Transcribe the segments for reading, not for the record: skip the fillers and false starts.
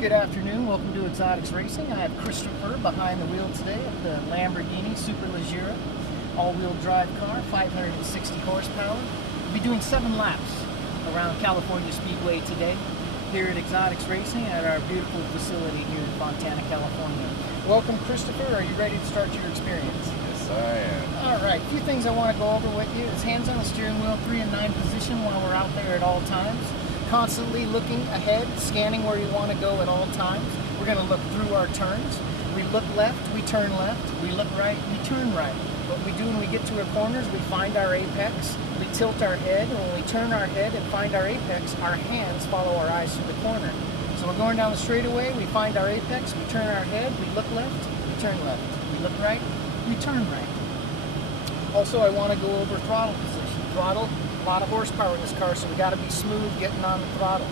Good afternoon, welcome to Exotics Racing. I have Christopher behind the wheel today of the Lamborghini Superleggera all-wheel drive car, 560 horsepower. We'll be doing 7 laps around California Speedway today here at Exotics Racing at our beautiful facility here in Fontana, California. Welcome, Christopher. Are you ready to start your experience? Yes, I am. All right, a few things I want to go over with you is hands on the steering wheel, 3 and 9 position while we're out there at all times. Constantly looking ahead, scanning where you want to go at all times. We're going to look through our turns. We look left, we turn left. We look right, we turn right. What we do when we get to our corners, we find our apex. We tilt our head, and when we turn our head and find our apex, our hands follow our eyes through the corner. So we're going down the straightaway, we find our apex, we turn our head, we look left, we turn left. We look right, we turn right. Also, I want to go over throttle position. Throttle, a lot of horsepower in this car, so we got to be smooth getting on the throttle.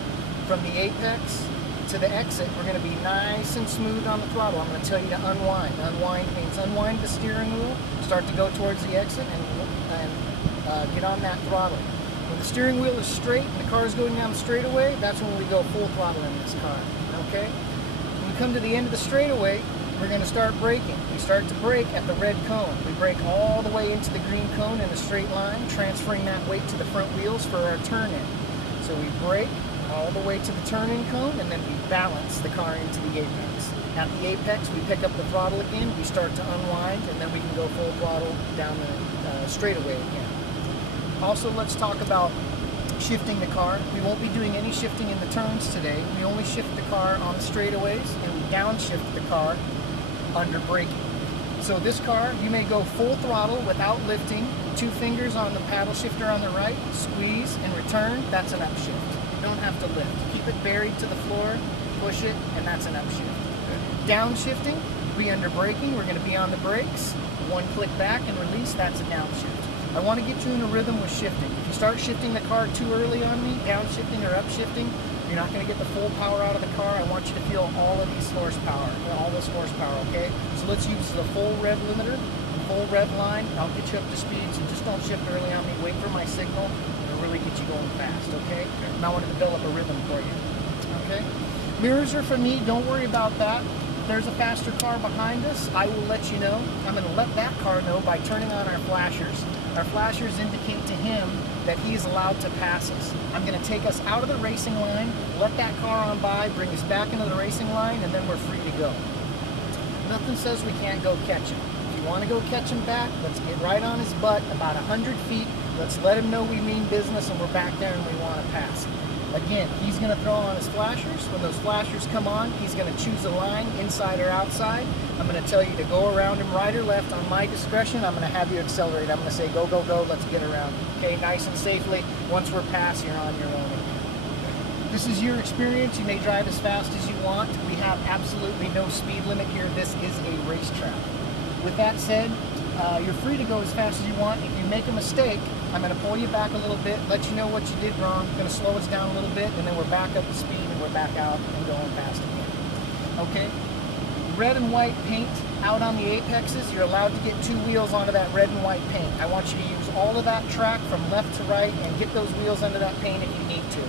From the apex to the exit, we're going to be nice and smooth on the throttle. I'm going to tell you to unwind. Unwind means unwind the steering wheel, start to go towards the exit, and get on that throttle. When the steering wheel is straight and the car is going down the straightaway, that's when we go full throttle in this car. Okay? When we come to the end of the straightaway, we're going to start braking. We start to brake at the red cone. We brake all the way into the green cone in a straight line, transferring that weight to the front wheels for our turn-in. So we brake all the way to the turn-in cone, and then we balance the car into the apex. At the apex, we pick up the throttle again, we start to unwind, and then we can go full throttle down the straightaway again. Also, let's talk about shifting the car. We won't be doing any shifting in the turns today. We only shift the car on the straightaways, and we downshift the car under braking. So this car, you may go full throttle without lifting, 2 fingers on the paddle shifter on the right, squeeze and return, that's an upshift. You don't have to lift. Keep it buried to the floor, push it, and that's an upshift. Downshifting, be under braking, we're going to be on the brakes, 1 click back and release, that's a downshift. I want to get you in a rhythm with shifting. If you start shifting the car too early on me, downshifting or upshifting, you're not going to get the full power out of the car. I want you to feel all of these horsepower, all this horsepower, okay? So let's use the full rev limiter, full rev line. I'll get you up to speed, so just don't shift early on me. Wait for my signal. It'll really get you going fast, okay? And I want to develop a rhythm for you, okay? Mirrors are for me. Don't worry about that. If there's a faster car behind us, I will let you know. I'm going to let that car know by turning on our flashers. Our flashers indicate to him that he is allowed to pass us. I'm going to take us out of the racing line, let that car on by, bring us back into the racing line, and then we're free to go. Nothing says we can't go catch him. If you want to go catch him back, let's get right on his butt, about 100 feet. Let's let him know we mean business and we're back there and we want to pass him. Again, he's going to throw on his flashers. When those flashers come on, he's going to choose a line, inside or outside. I'm going to tell you to go around him right or left on my discretion. I'm going to have you accelerate. I'm going to say, go, go, go, let's get around. Okay, nice and safely. Once we're past, you're on your own again. This is your experience. You may drive as fast as you want. We have absolutely no speed limit here. This is a racetrack. With that said, you're free to go as fast as you want. If you make a mistake, I'm going to pull you back a little bit, let you know what you did wrong. I'm going to slow us down a little bit, and then we're back up to speed, and we're back out and going fast again. Okay? Red and white paint out on the apexes. You're allowed to get 2 wheels onto that red and white paint. I want you to use all of that track from left to right and get those wheels under that paint if you need to.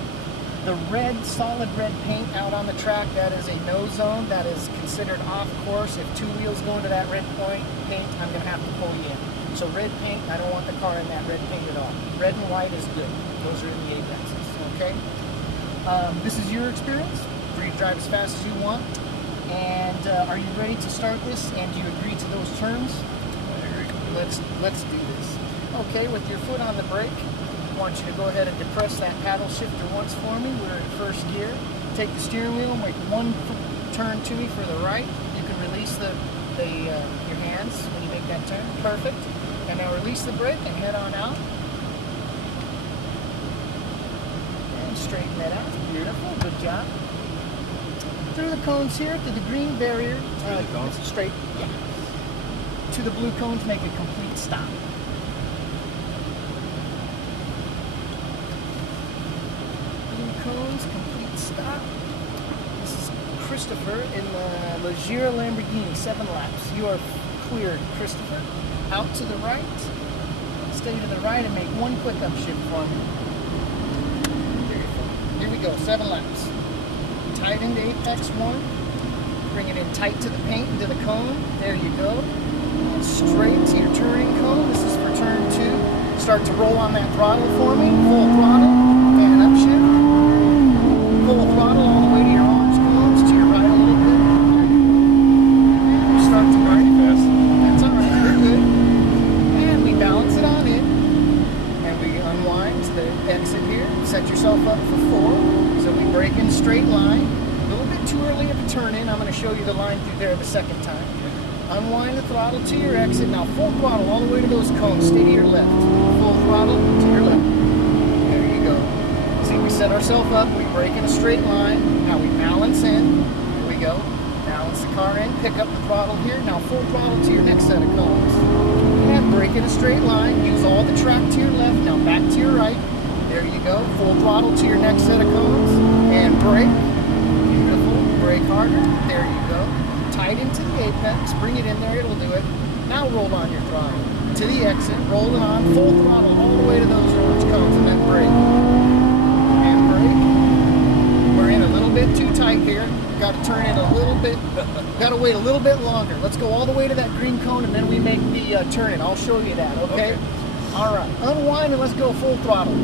The red, solid red paint out on the track, that is a no zone. That is considered off course. If 2 wheels go into that red paint, I'm going to have to pull you in. So red paint, I don't want the car in that red paint at all. Red and white is good. Those are in the apexes, okay? This is your experience. Free to drive as fast as you want. And are you ready to start this? And do you agree to those terms? I agree. Let's do this. Okay, with your foot on the brake, I want you to go ahead and depress that paddle shifter once for me. We're in first gear. Take the steering wheel, make 1 turn to me for the right. You can release your hands when you make that turn. Perfect. And now release the brake and head on out. And straighten that out. Beautiful. Good job. Through the cones here to the green barrier. Through the cones? Straight. Yeah. To the blue cones, make a complete stop. Blue cones, complete stop. This is Christopher in the Leggera Lamborghini, 7 laps. You are cleared, Christopher. Out to the right, stay to the right and make 1 quick upshift for me. There you go. Here we go, 7 laps. Tight tight into apex 1. Bring it in tight to the paint, into the cone. There you go. And straight to your turning cone. This is for turn 2. Start to roll on that throttle for me. Full throttle and upshift. Full throttle all the way to your orange cones, to your right a little bit. And start to right. That's all right. You're good. And we balance it on in. And we unwind to the exit here. Set yourself up for 4. So we break in straight line. A little bit too early of a turn in. I'm going to show you the line through there the second time. Unwind the throttle to your exit. Now full throttle all the way to those cones. Stay to your left. Full throttle to your left. There you go. See, we set ourselves up. We break in a straight line. Now we balance in. Here we go. Balance the car in. Pick up the throttle here. Now full throttle to your next set of cones. And break in a straight line. Use all the track to your left. Now back to your right. There you go. Full throttle to your next set of cones. And brake. Beautiful. Brake harder. There you go. Tight into the apex. Bring it in there. It'll do it. Now roll on your throttle. To the exit. Roll it on. Full throttle all the way to those orange cones. And then brake. And brake. We're in a little bit too tight here. Got to turn it a little bit. Got to wait a little bit longer. Let's go all the way to that green cone and then we make the turn it. I'll show you that. Okay? All right. Unwind and let's go full throttle.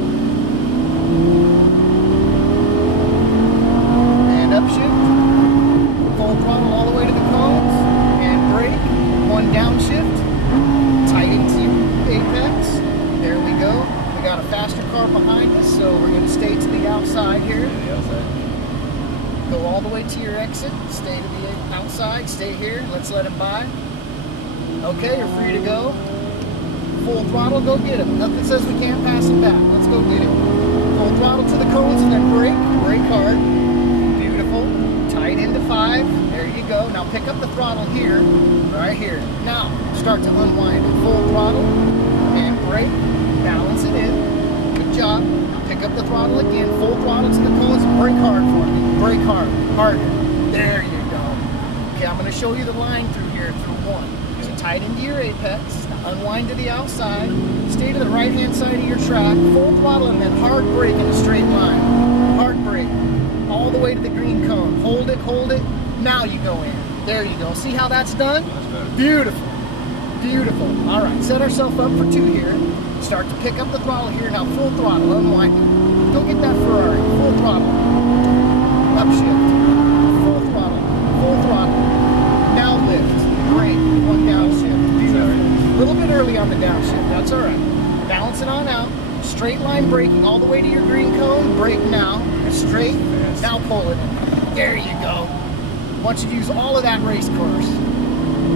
And upshift. Full throttle all the way to the cones. And brake. One downshift. Tight into apex. There we go. We got a faster car behind us, so we're going to stay to the outside here. Go all the way to your exit. Stay to the outside. Stay here. Let's let him by. Okay, you're free to go. Full throttle, go get him. Nothing says we can't pass him back. Let's go get him. Full throttle to the cones and then brake. Brake hard. Beautiful. Tight into 5. There you go. Now pick up the throttle here. Right here. Now start to unwind it. Full throttle and brake. Balance it in. Good job. Now pick up the throttle again. Full throttle to the cones. Brake hard for me. Brake hard. Harder. There you go. Okay, I'm going to show you the line through here through 1. So tight into your apex. Now unwind to the outside. Stay to the right hand side of your track. Full throttle and then hard brake in a straight line. Hard brake. All the way to the green cone. Hold it, hold it. Now you go in. There you go. See how that's done? Beautiful. Beautiful. All right, set ourselves up for 2 here. Start to pick up the throttle here. Now full throttle, unwind it. Go get that Ferrari. Full throttle. Upshift. Full throttle. Full throttle. Now lift. Brake. One downshift. Beautiful. A little bit early on the downshift. That's all right. Balance it on out. Straight line braking all the way to your green cone. Brake now. Straight. Now pull it in. There you go. I want you to use all of that race course.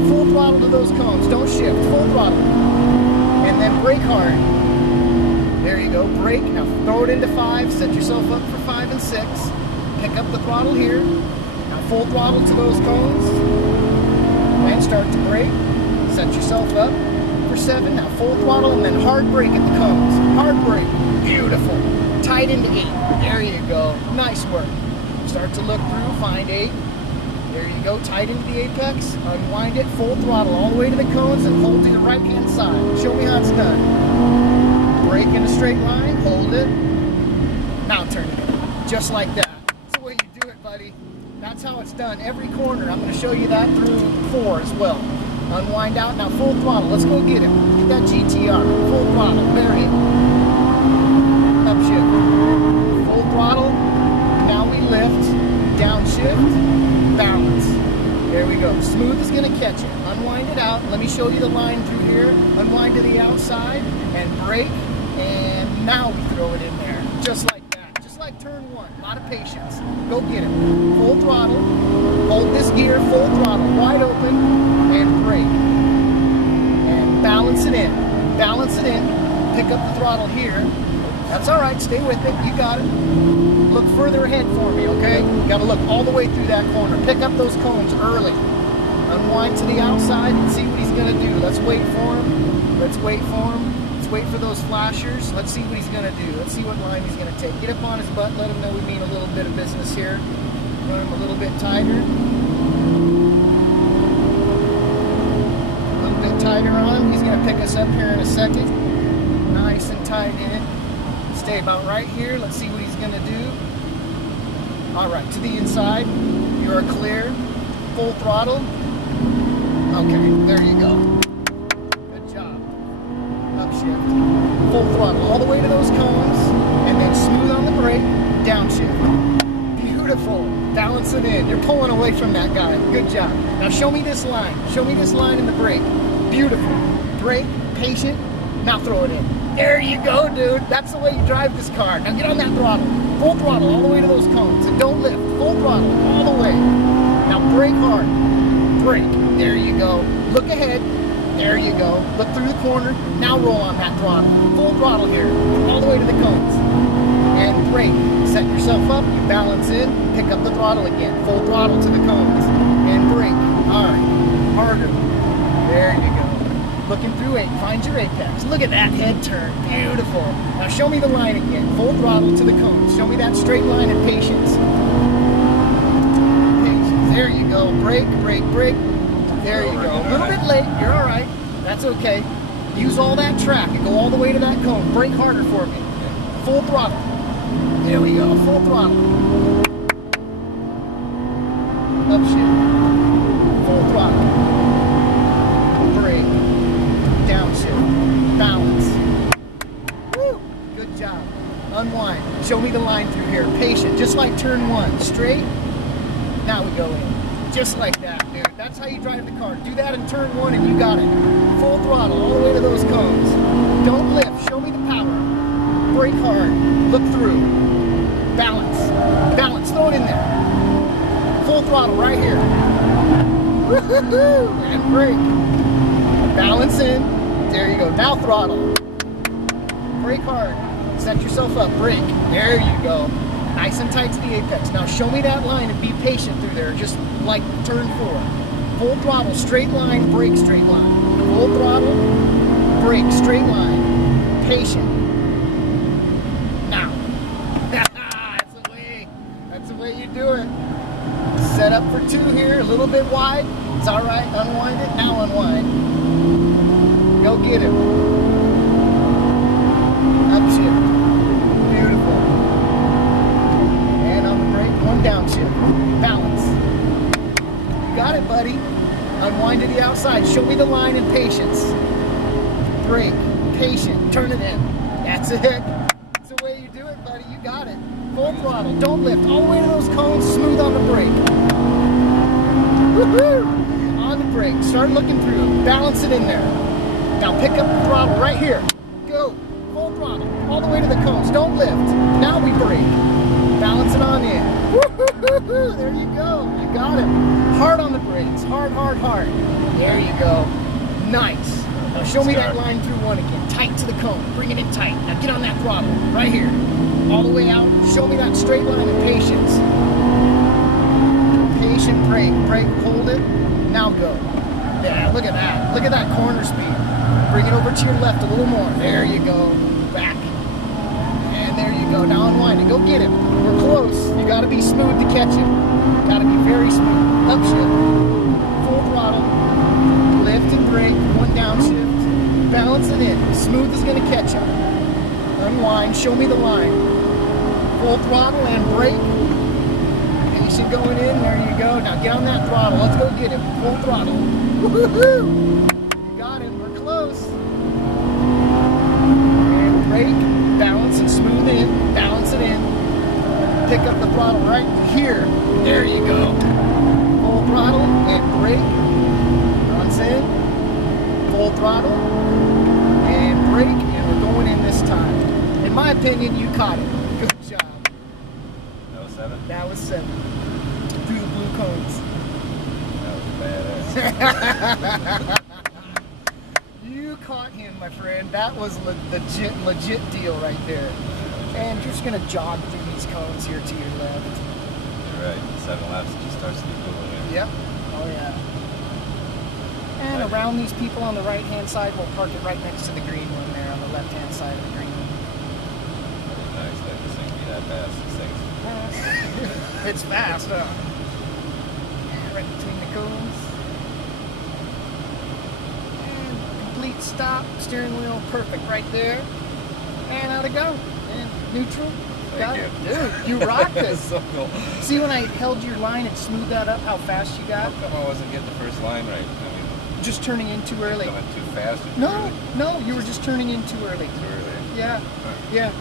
Full throttle to those cones. Don't shift. Full throttle. And then brake hard. There you go. Brake. Now throw it into 5. Set yourself up for 5 and 6. Pick up the throttle here. Now full throttle to those cones. And start to brake. Set yourself up for 7. Now full throttle and then hard brake at the cones. Hard brake. Beautiful. Tight into 8. There you go. Nice work. Start to look through. Find 8. There you go, tight into the apex, unwind it, full throttle all the way to the cones and hold to the right hand side. Show me how it's done. Brake in a straight line, hold it. Now turn it in, just like that. That's the way you do it, buddy. That's how it's done, every corner. I'm gonna show you that through 4 as well. Unwind out, now full throttle, let's go get him. Get that GTR, full throttle, bury it. Upshift, full throttle, now we lift, downshift, balance. There we go. Smooth is going to catch it. Unwind it out. Let me show you the line through here. Unwind to the outside and brake. And now we throw it in there. Just like that. Just like turn 1. A lot of patience. Go get it. Full throttle. Hold this gear. Full throttle. Wide open. And brake. And balance it in. Balance it in. Pick up the throttle here. That's all right. Stay with it. You got it. Look further ahead for me, okay? You gotta look all the way through that corner. Pick up those cones early. Unwind to the outside and see what he's gonna do. Let's wait for him. Let's wait for him. Let's wait for those flashers. Let's see what he's gonna do. Let's see what line he's gonna take. Get up on his butt. Let him know we mean a little bit of business here. Run him a little bit tighter. A little bit tighter on him. He's gonna pick us up here in a second. Nice and tight in it. Stay about right here. Let's see what he's going to do. All right, to the inside. You are clear. Full throttle. Okay, there you go. Good job. Upshift. Full throttle all the way to those cones, and then smooth on the brake. Downshift. Beautiful. Balance it in. You're pulling away from that guy. Good job. Now show me this line. Show me this line in the brake. Beautiful. Brake, patient. Now throw it in. There you go, dude. That's the way you drive this car. Now get on that throttle. Full throttle all the way to those cones. And don't lift. Full throttle all the way. Now brake hard. Brake. There you go. Look ahead. There you go. Look through the corner. Now roll on that throttle. Full throttle here. All the way to the cones. And brake. Set yourself up. You balance in. Pick up the throttle again. Full throttle to the cones. And brake. All right. Harder. There you go. Looking through 8. Find your apex. Look at that head turn. Beautiful. Now show me the line again. Full throttle to the cones. Show me that straight line and patience. Patience. There you go. Brake, brake, brake. There you go. A little bit late. You're all right. That's okay. Use all that track and go all the way to that cone. Brake harder for me. Full throttle. There we go. Full throttle. Upshift. Full throttle. Brake. Downshift. Balance. Woo! Good job. Unwind. Show me the line through here. Patient. Just like turn 1. Straight. Now we go in. Just like that, dude. That's how you drive the car. Do that in turn 1 and you got it. Full throttle all the way to those cones. Don't lift. Show me the power. Brake hard. Look through. Balance. Balance. Throw it in there. Full throttle right here. Woohoo! And brake. Balance in. There you go. Now throttle. Brake hard. Set yourself up. Brake. There you go. Nice and tight to the apex. Now show me that line and be patient through there, just like turn 4. Full throttle, straight line, brake, straight line. Full throttle, brake, straight line. Patient. Now. That's the way you do it. Set up for 2 here, a little bit wide. It's all right. Unwind it. Now unwind. Go get it. Upshift. Beautiful. One downshift. Balance. You got it, buddy. Unwind to the outside. Show me the line and patience. Brake. Patient. Turn it in. That's it. That's the way you do it, buddy. You got it. Full throttle. Don't lift. All the way to those cones. Smooth on the brake. Woohoo! On the brake. Start looking through. Balance it in there. Now pick up the throttle right here. Go. Full throttle. All the way to the cones. Don't lift. Now we brake. Balance it on in. Woo-hoo-hoo-hoo. There you go. You got it. Hard on the brakes. Hard, hard, hard. There you go. Nice. Now show me that line through 1 again. Tight to the cone. Bring it in tight. Now get on that throttle. Right here. All the way out. Show me that straight line and patience. Patient brake. Brake. Hold it. Now go. Yeah, look at that. Look at that corner speed. Bring it over to your left a little more. There you go. Back. And there you go. Now unwind it. Go get him. We're close. You got to be smooth to catch him. Got to be very smooth. Upshift. Full throttle. Lift and brake. 1 downshift. Balance it in. Smooth is going to catch him. Unwind. Show me the line. Full throttle and brake. Patient going in. There you go. Now get on that throttle. Let's go get him. Full throttle. Woohoo! You got him. We're close. And brake. Balance and smooth in, balance it in. Pick up the throttle right here. There you go. Full throttle and brake. Balance in. Full throttle and brake. And we're going in this time. In my opinion, you caught it. Good job. That was 7? That was 7. Through the blue cones. That was badass. You caught him, my friend. That was legit deal right there. And you're just gonna jog through these cones here to your left. You're right. 7 laps, it just starts to be cool again. Yep. Oh yeah. And around these people on the right-hand side, we'll park it right next to the green one there on the left-hand side of the green one. I did not expect this thing to be that fast. This thing's It's fast, huh? And right between the cones. Complete stop, steering wheel perfect right there, and out to go. And neutral, Got Thank it. Dude, you rocked it. So cool. See, when I held your line, it smoothed that up how fast you got. How come I wasn't getting the first line right? I mean, Just turning in too early. coming too fast or too No, early? no, you were just turning in too early. Too early. Yeah, Huh. yeah.